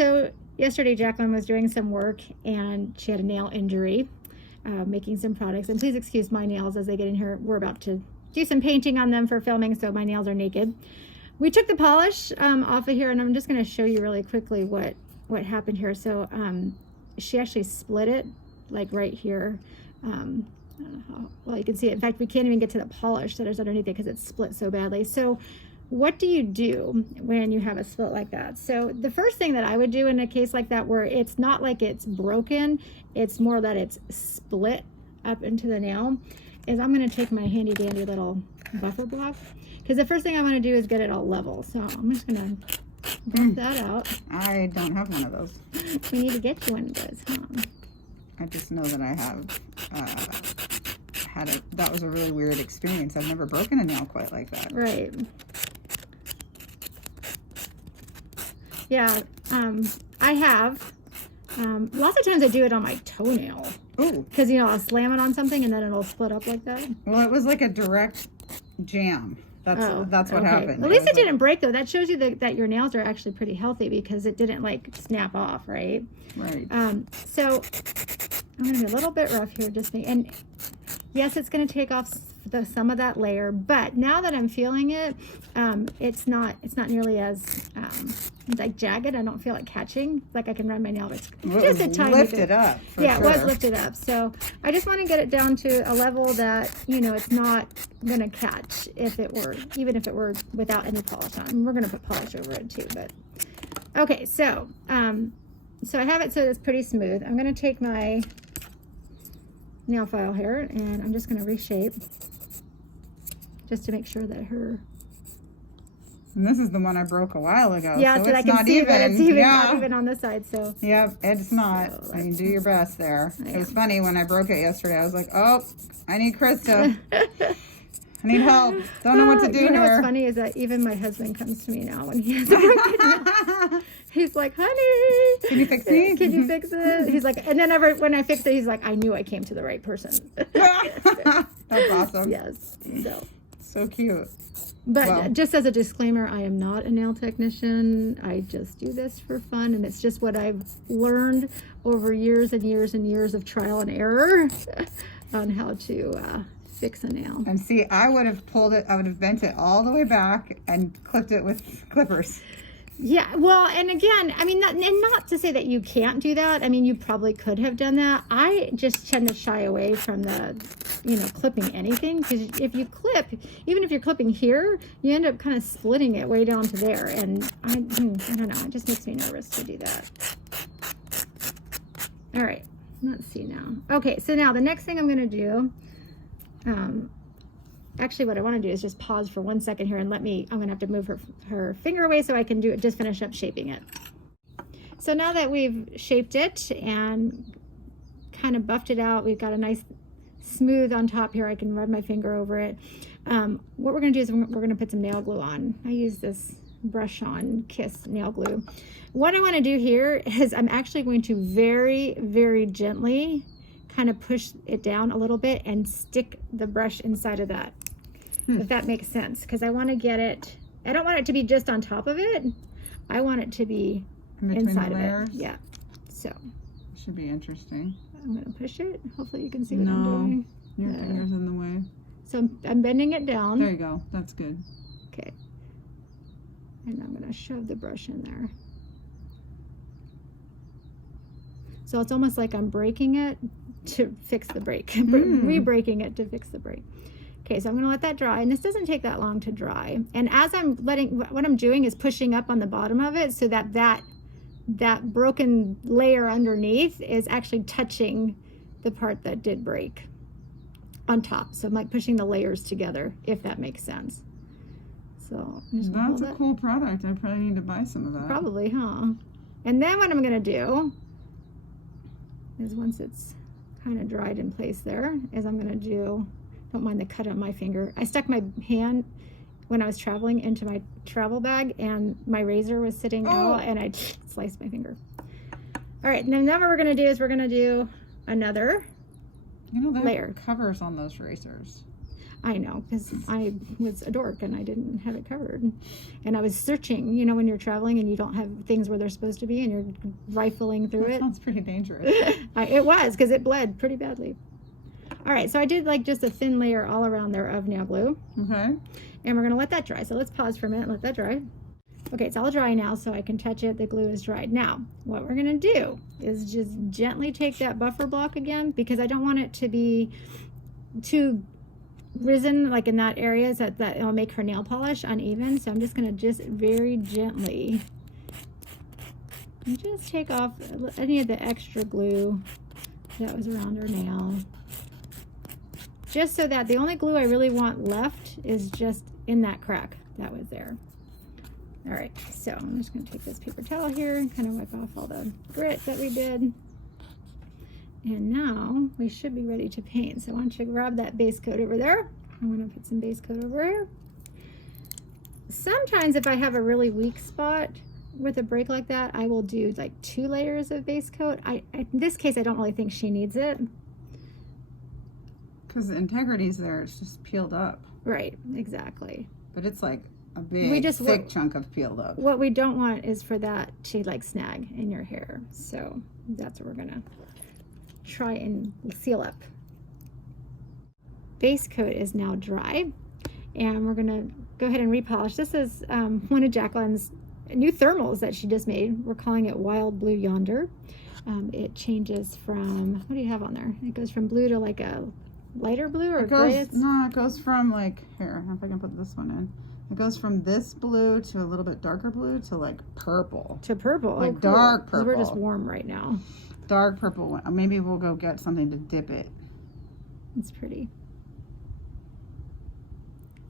So yesterday Jacqueline was doing some work and she had a nail injury, making some products. And please excuse my nails as they get in here. We're about to do some painting on them for filming, so my nails are naked. We took the polish off of here, and I'm just going to show you really quickly what happened here. So she actually split it, like right here. I don't know how well you can see it. In fact, we can't even get to the polish that is underneath it because it's split so badly. So what do you do when you have a split like that? So the first thing that I would do in a case like that, where it's not like it's broken, it's more that it's split up into the nail, is I'm going to take my handy dandy little buffer block, because the first thing I want to do is get it all level. So I'm just going to buff that out. I don't have one of those. We need to get you one of those, huh? I just know that I have that was a really weird experience. I've never broken a nail quite like that. Right. Yeah, I have. Lots of times I do it on my toenail. Ooh. Because, I'll slam it on something and then it'll split up like that. Well, it was like a direct jam. That's what happened. At least it didn't break, though. That shows you that your nails are actually pretty healthy because it didn't, snap off, right? Right. So I'm going to be a little bit rough here. And yes, it's going to take off some of that layer, but now that I'm feeling it, it's not nearly as jagged. I don't feel it catching. Like I can run my nail. It's just a tiny bit. Lifted up. Yeah, it was lifted up. So I just want to get it down to a level that it's not gonna catch even if it were without any polish on. We're gonna put polish over it too, but okay. So so I have it so it's pretty smooth. I'm gonna take my nail file here and I'm just gonna reshape just to make sure that And this is the one I broke a while ago. Yeah, so I can see that it's not even on this side. So yep, it's not. So I mean, do your best there. It was funny when I broke it yesterday. I was like, oh, I need Krista. I need help. Don't know what to do here. What's funny is that even my husband comes to me now when he has a broken nail. He's like, honey, can you fix me? Can you fix it? He's like, and then when I fix it, he's like, I knew I came to the right person. That's awesome. Yes. So cute. But just as a disclaimer, I am not a nail technician. I just do this for fun, and it's just what I've learned over years and years and years of trial and error on how to fix a nail. And see, I would have pulled it, I would have bent it all the way back and clipped it with clippers. Yeah, well, and again, I mean, not to say that you can't do that. I mean, you probably could have done that. I just tend to shy away from clipping anything, because if you clip, even if you're clipping here, you end up kind of splitting it way down to there, and I don't know, it just makes me nervous to do that. All right, let's see now. Okay, so now the next thing I'm going to do, actually, what I want to do is just pause for 1 second here and I'm going to have to move her finger away so I can just finish up shaping it. So now that we've shaped it and kind of buffed it out, we've got a nice smooth on top here. I can rub my finger over it. What we're going to do is we're going to put some nail glue on. I use this brush on Kiss nail glue. What I want to do here is I'm actually going to very, very gently kind of push it down a little bit and stick the brush inside of that, if that makes sense, because I want to get it, I don't want it to be just on top of it, I want it to be inside of it. Yeah, so should be interesting. I'm going to push it. Hopefully you can see what I'm doing. Your finger's in the way. So I'm bending it down. There you go. That's good. Okay. And I'm going to shove the brush in there. So it's almost like I'm breaking it to fix the break, re-breaking it to fix the break. Okay, so I'm going to let that dry, and this doesn't take that long to dry. And as I'm what I'm doing is pushing up on the bottom of it so that that broken layer underneath is actually touching the part that did break on top. So I'm like pushing the layers together, if that makes sense. So that's a cool product. I probably need to buy some of that. Probably, huh? And then what I'm going to do is, once it's kind of dried in place there, is I'm going to do, don't mind the cut on my finger. I stuck my hand when I was traveling into my travel bag, and my razor was sitting out, and I sliced my finger. All right, and then what we're going to do is we're going to do another layer. Covers on those razors. I know, because I was a dork and I didn't have it covered. And I was searching, you know, when you're traveling and you don't have things where they're supposed to be and you're rifling through That it. sounds pretty dangerous. It was, because it bled pretty badly. All right, so I did like just a thin layer all around there of nail glue. Okay. And we're going to let that dry. So let's pause for a minute and let that dry. Okay, it's all dry now, so I can touch it. The glue is dried. Now, what we're going to do is just gently take that buffer block again, because I don't want it to be too risen, like in that area, so that it'll make her nail polish uneven. So I'm just going to just very gently just take off any of the extra glue that was around her nail. Just so that the only glue I really want left is just in that crack that was there. All right, so I'm just going to take this paper towel here and kind of wipe off all the grit that we did. And now we should be ready to paint. So why don't you grab that base coat over there. I'm going to put some base coat over here. Sometimes if I have a really weak spot with a break like that, I will do like 2 layers of base coat. In this case, I don't really think she needs it. Because the integrity's there, it's just peeled up. Right, exactly. But it's like a big, thick chunk of peeled up. What we don't want is for that to like snag in your hair. So that's what we're gonna try and seal up. Base coat is now dry, and we're gonna go ahead and repolish. This is one of Jacqueline's new thermals that she just made. We're calling it Wild Blue Yonder. It changes from, what do you have on there? It goes from blue to like a lighter blue, or gray? No, it goes from like, here, if I can put this one in. It goes from this blue to a little bit darker blue to like purple. To purple. Like cool. dark purple. We're just warm right now. Dark purple. Maybe we'll go get something to dip it. It's pretty.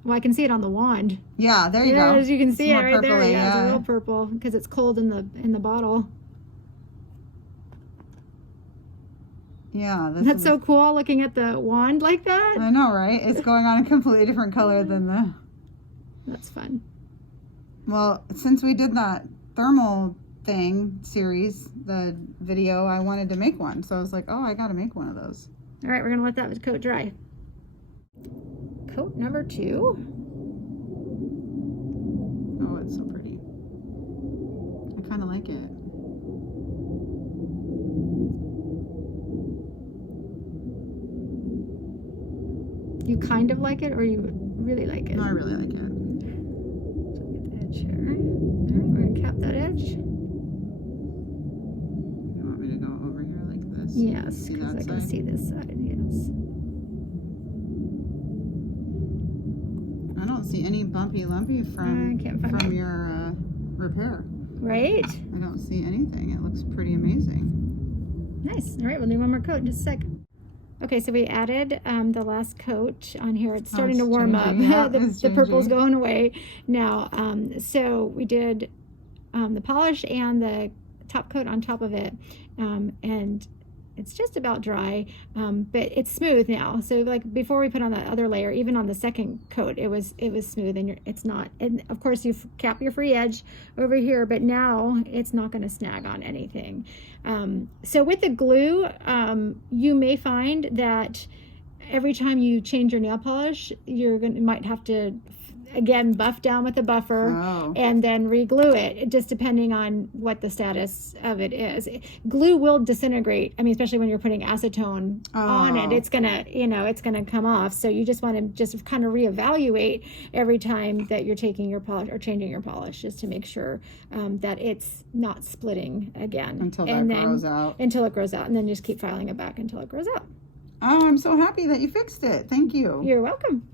Well, I can see it on the wand. Yeah, there you go. go. As you can see it right there. Purpley, Yeah, it's real purple because it's cold in the bottle. Yeah, that's so cool looking at the wand like that. I know, right? It's going on a completely different color than the... That's fun. Well, since we did that thermal thing series, the video, I wanted to make one. So I was like, oh, I got to make one of those. All right, we're going to let that coat dry. Coat number 2. Oh, it's so pretty. I kind of like it. You kind of like it, or you really like it? No, I really like it. So get the edge here. All right, we're going to cap that edge. You want me to go over here like this? Yes, because I can see this side, yes. I don't see any bumpy lumpy from your repair. Right? I don't see anything. It looks pretty amazing. Nice. All right, we'll do one more coat in just a sec. Okay, so we added the last coat on here. It's starting to warm up. Yeah, the purple's going away now. So we did the polish and the top coat on top of it, and it's just about dry, but it's smooth now. So like before we put on the other layer, even on the second coat, it was smooth, and it's not. And of course you cap your free edge over here, but now it's not going to snag on anything. So with the glue, you may find that every time you change your nail polish, you might have to again buff down with a buffer and then re-glue it, just depending on what the status of it is. Glue will disintegrate. I mean, especially when you're putting acetone on it, it's gonna, it's gonna come off. So you just want to just kind of reevaluate every time that you're taking your polish or changing your polish, just to make sure that it's not splitting again until that grows out. Until it grows out, and then just keep filing it back until it grows out. Oh, I'm so happy that you fixed it. Thank you. You're welcome.